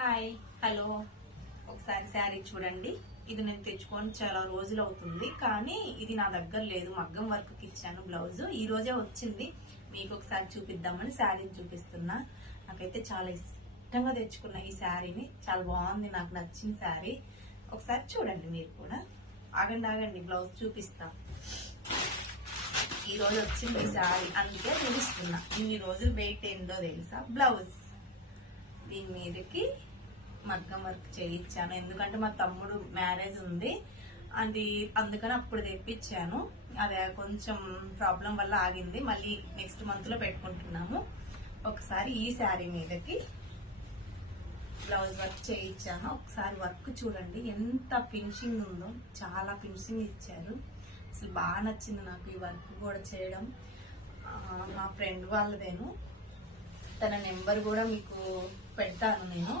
Hi hello ఒకసారి శారీ చూడండి. ఇది నేను తెచ్చుకొని చాలా రోజులు అవుతుంది, కానీ ఇది నా దగ్గర లేదు. మగ్గం వర్క్ కి ఇచ్చాను బ్లౌజ్. ఈ రోజే వచ్చింది. మీకు ఒకసారి చూపిద్దామని శారీని చూపిస్తున్నా. నాకైతే చాలా ఇష్టంగా తెచ్చుకున్నా ఈ శారీని. చాలా బాగుంది, నాకు నచ్చిన శారీ. ఒకసారి చూడండి మీరు కూడా. ఆగండి బ్లౌజ్ చూపిస్తా. ఈ రోజు వచ్చింది ఈ శారీ, అందుకే చూపిస్తున్నా. ఇన్ని రోజులు వెయిట్ ఏందో తెలుసా? బ్లౌజ్ దీని మీదకి మగ్గం వర్క్ చేయించాను, ఎందుకంటే మా తమ్ముడు మ్యారేజ్ ఉంది, అందుకని అప్పుడు తెప్పించాను. అదే కొంచెం ప్రాబ్లం వల్ల ఆగింది. మళ్ళీ నెక్స్ట్ మంత్ లో పెట్టుకుంటున్నాము. ఒకసారి ఈ శారీ మీదకి బ్లౌజ్ వర్క్ చేయించాను. ఒకసారి వర్క్ చూడండి, ఎంత ఫినిషింగ్ ఉందో. చాలా ఫినిషింగ్ ఇచ్చారు. అసలు బాగా నచ్చింది నాకు ఈ వర్క్ కూడా చేయడం. మా ఫ్రెండ్ వాళ్ళదేను, తన నెంబర్ కూడా మీకు పెడతాను నేను.